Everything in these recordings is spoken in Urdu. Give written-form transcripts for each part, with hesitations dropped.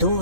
2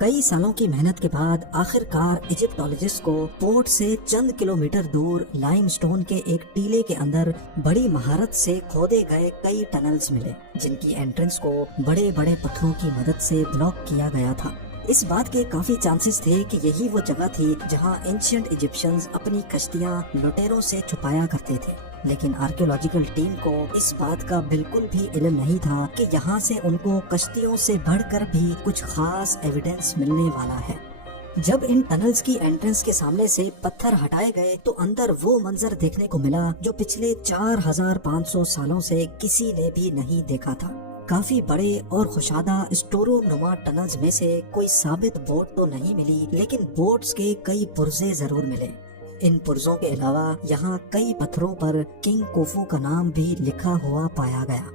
کئی سالوں کی محنت کے بعد آخر کار ایجپٹولوجسٹ کو پورٹ سے چند کلومیٹر دور لائم سٹون کے ایک ٹیلے کے اندر بڑی مہارت سے کھودے گئے کئی ٹنلز ملے، جن کی انٹرنس کو بڑے بڑے پتھروں کی مدد سے بلاک کیا گیا تھا۔ اس بات کے کافی چانسز تھے کہ یہی وہ جگہ تھی جہاں اینشینٹ ایجپشنز اپنی کشتیاں لٹیروں سے چھپایا کرتے تھے، لیکن آرکیولوجیکل ٹیم کو اس بات کا بالکل بھی علم نہیں تھا کہ یہاں سے ان کو کشتیوں سے بڑھ کر بھی کچھ خاص ایویڈنس ملنے والا ہے۔ جب ان ٹنلز کی انٹرنس کے سامنے سے پتھر ہٹائے گئے تو اندر وہ منظر دیکھنے کو ملا جو پچھلے 4500 سالوں سے کسی نے بھی نہیں دیکھا تھا۔ کافی بڑے اور خوشادہ اسٹورو نما ٹنلز میں سے کوئی ثابت بوٹ تو نہیں ملی، لیکن بوٹس کے کئی پرزے ضرور ملے۔ ان پرزوں کے علاوہ یہاں کئی پتھروں پر کنگ کوفو کا نام بھی لکھا ہوا پایا گیا۔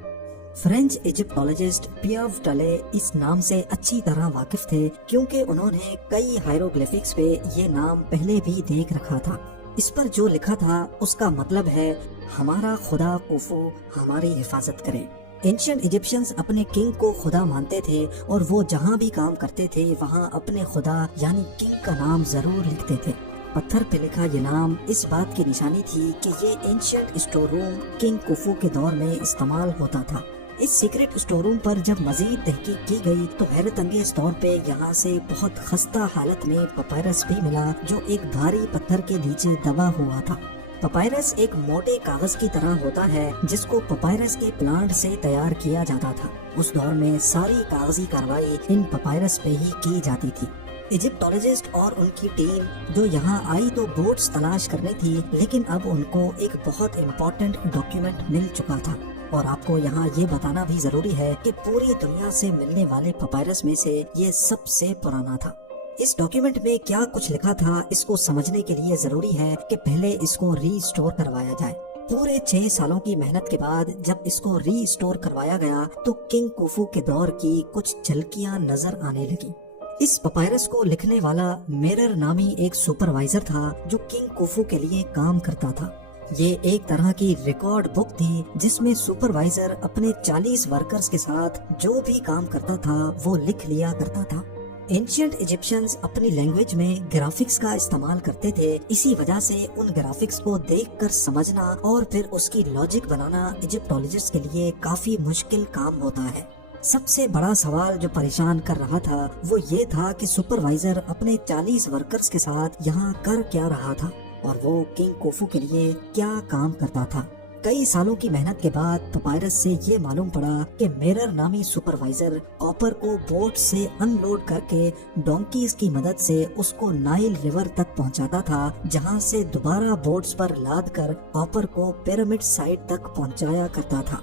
فرینچ ایجپٹولوجسٹ پیئر ٹلے اس نام سے اچھی طرح واقف تھے کیونکہ انہوں نے کئی ہائیروگلیفکس پہ یہ نام پہلے بھی دیکھ رکھا تھا۔ اس پر جو لکھا تھا اس کا مطلب ہے ہمارا خدا کوفو ہماری حفاظت کرے۔ اینشینٹ ایجپشنز اپنے کنگ کو خدا مانتے تھے اور وہ جہاں بھی کام کرتے تھے وہاں اپنے خدا یعنی کنگ کا نام ضرور لکھتے تھے۔ پتھر پہ لکھا یہ نام اس بات کی نشانی تھی کہ یہ اینشینٹ اسٹور روم کنگ کوفو کے دور میں استعمال ہوتا تھا۔ اس سیکرٹ اسٹور روم پر جب مزید تحقیق کی گئی تو حیرت انگیز طور پہ یہاں سے بہت خستہ حالت میں پپائرس بھی ملا جو ایک بھاری پتھر کے نیچے دبا ہوا تھا۔ پپائرس ایک موٹے کاغذ کی طرح ہوتا ہے جس کو پپائرس کے پلانٹ سے تیار کیا جاتا تھا۔ اس دور میں ساری کاغذی کارروائی ان پپائرس پہ ہی کی جاتی تھی۔ ایجپٹولوجسٹ اور ان کی ٹیم جو یہاں آئی تو بوٹس تلاش کرنی تھی، لیکن اب ان کو ایک بہت امپورٹنٹ ڈاکیومنٹ مل چکا تھا۔ اور آپ کو یہاں یہ بتانا بھی ضروری ہے کہ پوری دنیا سے ملنے والے پپائرس میں سے یہ سب سے پرانا تھا۔ اس ڈاکیومنٹ میں کیا کچھ لکھا تھا اس کو سمجھنے کے لیے ضروری ہے کہ پہلے اس کو ری اسٹور کروایا جائے۔ پورے 6 سالوں کی محنت کے بعد جب اس کو ری اسٹور کروایا گیا تو کنگ کوفو کے دور کی کچھ جھلکیاں نظر آنے لگی۔ اس پپائرس کو لکھنے والا میرر نامی ایک سپروائزر تھا جو کنگ کوفو کے لیے کام کرتا تھا۔ یہ ایک طرح کی ریکارڈ بک تھی جس میں سپروائزر اپنے 40 ورکرز کے ساتھ جو بھی کام کرتا تھا وہ لکھ لیا کرتا تھا۔ اینشینٹ ایجپشنز اپنی لینگویج میں گرافکس کا استعمال کرتے تھے، اسی وجہ سے ان گرافکس کو دیکھ کر سمجھنا اور پھر اس کی لاجک بنانا ایجپٹولوجسٹ کے لیے کافی مشکل کام ہوتا ہے۔ سب سے بڑا سوال جو پریشان کر رہا تھا وہ یہ تھا کہ سپروائزر اپنے 40 ورکرز کے ساتھ یہاں کر کیا رہا تھا اور وہ کنگ کوفو کے لیے کیا کام کرتا تھا۔ کئی سالوں کی محنت کے بعد پپائرس سے یہ معلوم پڑا کہ میرر نامی سپروائزر کاپر کو بوٹ سے ان لوڈ کر کے ڈونکیز کی مدد سے اس کو نائل ریور تک پہنچاتا تھا، جہاں سے دوبارہ بوٹس پر لاد کر کاپر کو پیرامڈ سائٹ تک پہنچایا کرتا تھا۔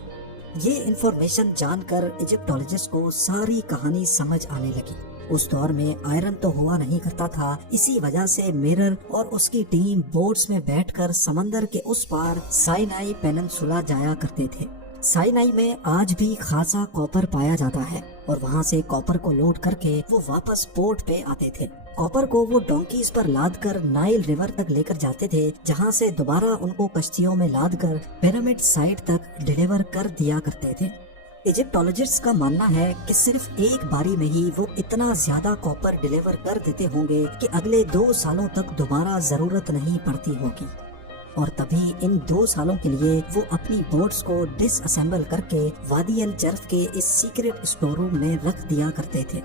یہ انفارمیشن جان کر ایجپٹولوجسٹ کو ساری کہانی سمجھ آنے لگی۔ اس دور میں آئرن تو ہوا نہیں کرتا تھا، اسی وجہ سے میرر اور اس کی ٹیم بوٹس میں بیٹھ کر سمندر کے اس پار سائنائی پیننسولا جایا کرتے تھے۔ سائنائی میں آج بھی خاصا کاپر پایا جاتا ہے اور وہاں سے کاپر کو لوڈ کر کے وہ واپس پورٹ پہ آتے تھے۔ کاپر کو وہ ڈونکیز پر لاد کر نائل ریور تک لے کر جاتے تھے، جہاں سے دوبارہ ان کو کشتیوں میں لاد کر پیرامڈ سائٹ تک ڈیلیور کر دیا کرتے تھے۔ ایجپٹولوجسٹ کا ماننا ہے کہ صرف ایک باری میں ہی وہ اتنا زیادہ کاپر ڈیلیور کر دیتے ہوں گے کہ اگلے 2 سالوں تک دوبارہ ضرورت نہیں پڑتی ہوگی، اور تبھی ان 2 سالوں کے لیے وہ اپنی بوٹس کو ڈس اسمبل کر کے وادی الجرف کے اس سیکرٹ اسٹور روم میں رکھ دیا کرتے تھے۔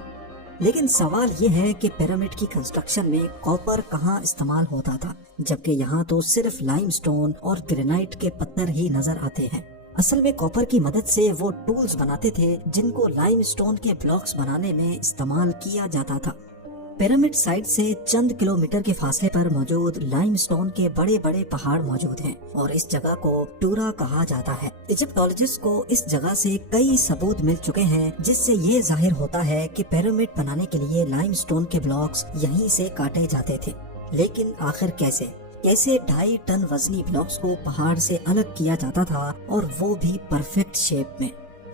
لیکن سوال یہ ہے کہ پیرامڈ کی کنسٹرکشن میں کاپر کہاں استعمال ہوتا تھا، جبکہ یہاں تو صرف لائم سٹون اور گرینائٹ کے پتھر ہی نظر آتے ہیں۔ اصل میں کاپر کی مدد سے وہ ٹولز بناتے تھے جن کو لائم سٹون کے بلاکس بنانے میں استعمال کیا جاتا تھا۔ پیرامڈ سائٹ سے چند کلومیٹر کے فاصلے پر موجود لائم سٹون کے بڑے بڑے پہاڑ موجود ہیں اور اس جگہ کو ٹورا کہا جاتا ہے۔ ایجپٹولوجسٹ کو اس جگہ سے کئی ثبوت مل چکے ہیں جس سے یہ ظاہر ہوتا ہے کہ پیرامڈ بنانے کے لیے لائم سٹون کے بلاکس یہیں سے کاٹے جاتے تھے۔ لیکن آخر کیسے 2.5 ٹن وزنی بلاکس کو پہاڑ سے الگ کیا جاتا تھا اور وہ بھی پرفیکٹ شیپ میں؟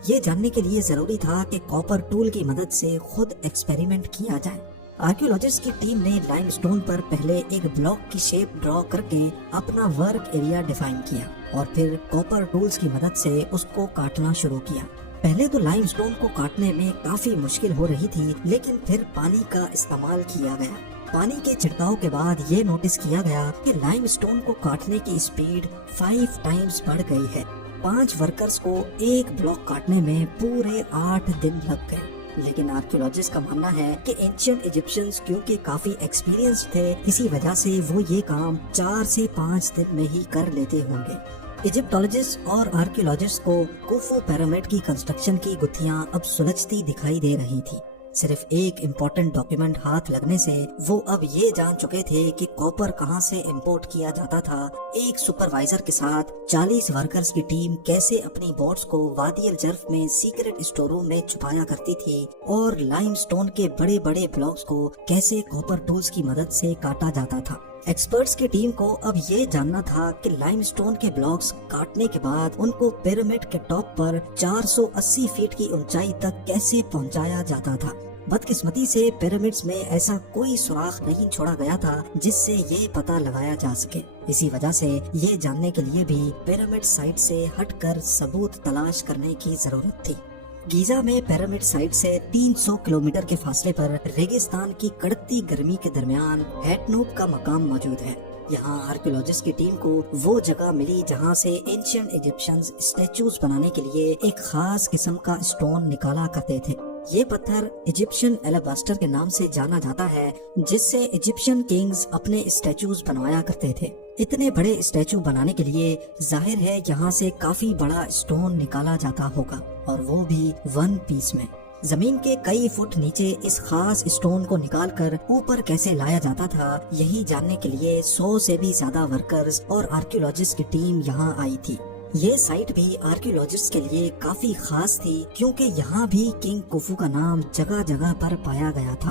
یہ جاننے کے لیے ضروری تھا کہ کاپر ٹول کی مدد سے خود ایکسپیریمنٹ کیا جائے۔ آرکیولوجسٹ کی ٹیم نے لائم سٹون پر پہلے ایک بلاک کی شیپ ڈرا کر کے اپنا ورک ایریا ڈیفائن کیا اور پھر کاپر ٹولز کی مدد سے اس کو کاٹنا شروع کیا۔ پہلے تو لائم سٹون کو کاٹنے میں کافی مشکل ہو رہی تھی، لیکن پھر پانی کا استعمال کیا گیا۔ پانی کے چھڑکاؤ کے بعد یہ نوٹس کیا گیا کہ لائم سٹون کو کاٹنے کی اسپیڈ 5 ٹائمز بڑھ گئی ہے۔ 5 ورکرز کو ایک بلاک کاٹنے میں پورے 8 دن لگ گئے۔ لیکن آرکیولوجسٹ کا ماننا ہے کہ اینشینٹ ایجپشنز کیونکہ کافی ایکسپیرینس تھے، اسی وجہ سے وہ یہ کام 4 سے 5 دن میں ہی کر لیتے ہوں گے۔ ایجپٹولوجسٹ اور آرکیولوجسٹ کو کوفو پیرامڈ کی کنسٹرکشن کی گتھیاں اب سلجھتی دکھائی دے رہی تھی۔ صرف ایک امپورٹنٹ ڈاکیومنٹ ہاتھ لگنے سے وہ اب یہ جان چکے تھے کہ کاپر کہاں سے امپورٹ کیا جاتا تھا، ایک سپروائزر کے ساتھ 40 ورکرز کی ٹیم کیسے اپنی بوٹس کو وادی الجرف میں سیکرٹ اسٹور روم میں چھپایا کرتی تھی، اور لائم سٹون کے بڑے بڑے بلاکس کو کیسے کاپر ٹولز کی مدد سے کاٹا جاتا تھا۔ ایکسپرٹس کی ٹیم کو اب یہ جاننا تھا کہ لائم سٹون کے بلاکس کاٹنے کے بعد ان کو پیرامڈ کے ٹاپ پر 480 فیٹ کی اونچائی تک کیسے پہنچایا جاتا تھا۔ بدقسمتی سے پیرامڈز میں ایسا کوئی سوراخ نہیں چھوڑا گیا تھا جس سے یہ پتہ لگایا جا سکے۔ اسی وجہ سے یہ جاننے کے لیے بھی پیرامڈ سائٹ سے ہٹ کر ثبوت تلاش کرنے کی ضرورت تھی۔ گیزا میں پیرامڈ سائٹ سے 300 کلومیٹر کے فاصلے پر ریگستان کی کڑکتی گرمی کے درمیان ہیٹنوپ کا مقام موجود ہے۔ یہاں آرکیولوجسٹ کی ٹیم کو وہ جگہ ملی جہاں سے اینشینٹ ایجپشنز اسٹیچوز بنانے کے لیے ایک خاص قسم کا اسٹون نکالا کرتے تھے۔ یہ پتھر ایجپشن ایلیباسٹر کے نام سے جانا جاتا ہے، جس سے ایجپشن کنگز اپنے اسٹیچوز بنوایا کرتے تھے۔ اتنے بڑے اسٹیچو بنانے کے لیے ظاہر ہے یہاں سے کافی بڑا اسٹون نکالا جاتا ہوگا، اور وہ بھی 1 پیس میں۔ زمین کے کئی فٹ نیچے اس خاص اسٹون کو نکال کر اوپر کیسے لایا جاتا تھا، یہی جاننے کے لیے 100 سے بھی زیادہ ورکرز اور آرکیولوجسٹ کی ٹیم یہاں آئی تھی۔ یہ سائٹ بھی آرکیولوجسٹ کے لیے کافی خاص تھی کیونکہ یہاں بھی کنگ کوفو کا نام جگہ جگہ پر پایا گیا تھا۔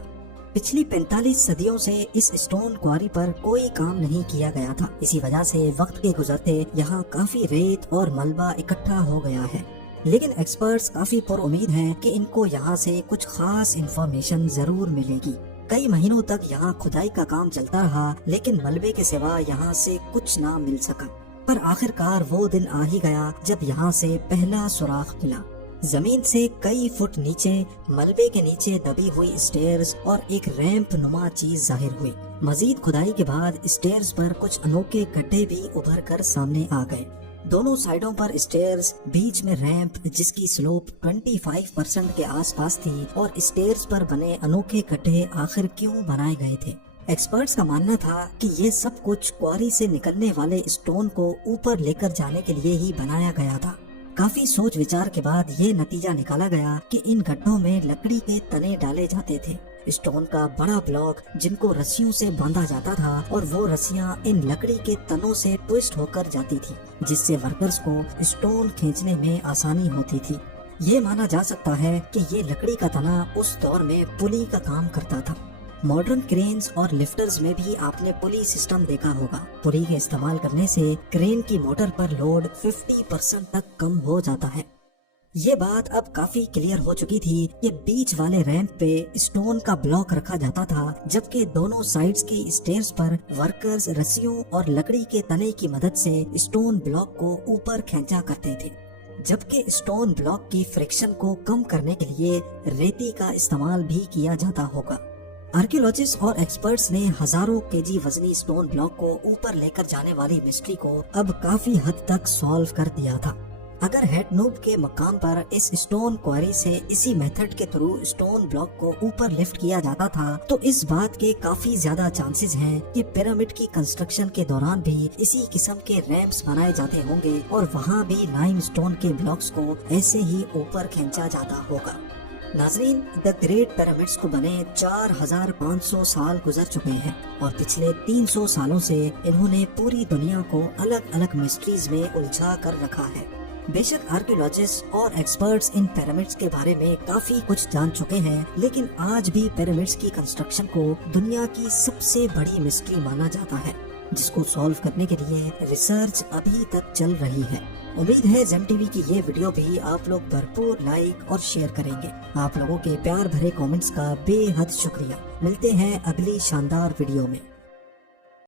پچھلی 45 صدیوں سے اس اسٹون کواری پر کوئی کام نہیں کیا گیا تھا، اسی وجہ سے وقت کے گزرتے یہاں کافی ریت اور ملبہ اکٹھا ہو گیا ہے۔ لیکن ایکسپرٹس کافی پر امید ہیں کہ ان کو یہاں سے کچھ خاص انفارمیشن ضرور ملے گی۔ کئی مہینوں تک یہاں کھدائی کا کام چلتا رہا، لیکن ملبے کے سوا یہاں سے کچھ نہ مل سکا۔ پر آخر کار وہ دن آ ہی گیا جب یہاں سے پہلا سوراخ ملا۔ زمین سے کئی فٹ نیچے ملبے کے نیچے دبی ہوئی اسٹیئرز اور ایک ریمپ نما چیز ظاہر ہوئی۔ مزید کھدائی کے بعد اسٹیئرز پر کچھ انوکھے گڈھے بھی ابھر کر سامنے آ گئے۔ دونوں سائڈوں پر اسٹیئرز، بیچ میں ریمپ جس کی سلوپ 25% کے آس پاس تھی، اور اسٹیئرز پر بنے انوکھے گڈھے آخر کیوں بنائے گئے تھے؟ ایکسپرٹس کا ماننا تھا کہ یہ سب کچھ کواری سے نکلنے والے اسٹون کو اوپر لے کر جانے کے لیے ہی بنایا گیا تھا۔ کافی سوچ وچار کے بعد یہ نتیجہ نکالا گیا کہ ان گڈھوں میں لکڑی کے تنے ڈالے جاتے تھے۔ اسٹون کا بڑا بلاک جن کو رسیوں سے باندھا جاتا تھا، اور وہ رسیاں ان لکڑی کے تنوں سے ٹوسٹ ہو کر جاتی تھی، جس سے ورکرز کو اسٹون کھینچنے میں آسانی ہوتی تھی۔ یہ مانا جا سکتا ہے کہ یہ لکڑی کا تنا اس دور میں پلی کا کام کرتا تھا۔ ماڈرن کرینز اور لفٹرز میں بھی آپ نے پلی سسٹم دیکھا ہوگا۔ پلی کے استعمال کرنے سے کرین کی موٹر پر لوڈ 50% تک کم ہو جاتا ہے۔ یہ بات اب کافی کلیئر ہو چکی تھی کہ بیچ والے ریمپ پہ اسٹون کا بلاک رکھا جاتا تھا، جبکہ دونوں سائڈز کی اسٹیئرز پر ورکرز رسیوں اور لکڑی کے تنے کی مدد سے اسٹون بلاک کو اوپر کھینچا کرتے تھے، جبکہ اسٹون بلاک کی فریکشن کو کم کرنے کے لیے ریتی کا استعمال بھی کیا جاتا ہوگا۔ آرکیولوجسٹ اور ایکسپرٹس نے ہزاروں کیجی وزنی اسٹون بلاک کو اوپر لے کر جانے والی مسٹری کو اب کافی حد تک سالو کر دیا تھا۔ اگر ہیٹنوپ کے مقام پر اس اسٹون کواری سے اسی میتھڈ کے تھرو اسٹون بلاک کو اوپر لفٹ کیا جاتا تھا، تو اس بات کے کافی زیادہ چانسز ہیں کہ پیرامڈ کی کنسٹرکشن کے دوران بھی اسی قسم کے ریمپس بنائے جاتے ہوں گے، اور وہاں بھی لائم اسٹون کے بلاکس کو ایسے ہی اوپر کھینچا جاتا ہوگا۔ ناظرین، دی گریٹ پیرامڈس کو بنے 4500 سال گزر چکے ہیں، اور پچھلے 300 سالوں سے انہوں نے پوری دنیا کو الگ الگ مسٹریز میں الجھا کر رکھا ہے۔ بے شک آرکیولوجسٹ اور ایکسپرٹس ان پیرامڈس کے بارے میں کافی کچھ جان چکے ہیں، لیکن آج بھی پیرامڈس کی کنسٹرکشن کو دنیا کی سب سے بڑی مسٹری مانا جاتا ہے، جس کو سالو کرنے کے لیے ریسرچ ابھی تک چل رہی ہے۔ امید ہے زیم ٹی وی کی یہ ویڈیو بھی آپ لوگ بھرپور لائک اور شیئر کریں گے۔ آپ لوگوں کے پیار بھرے کامنٹس کا بے حد شکریہ۔ ملتے ہیں اگلی شاندار ویڈیو میں۔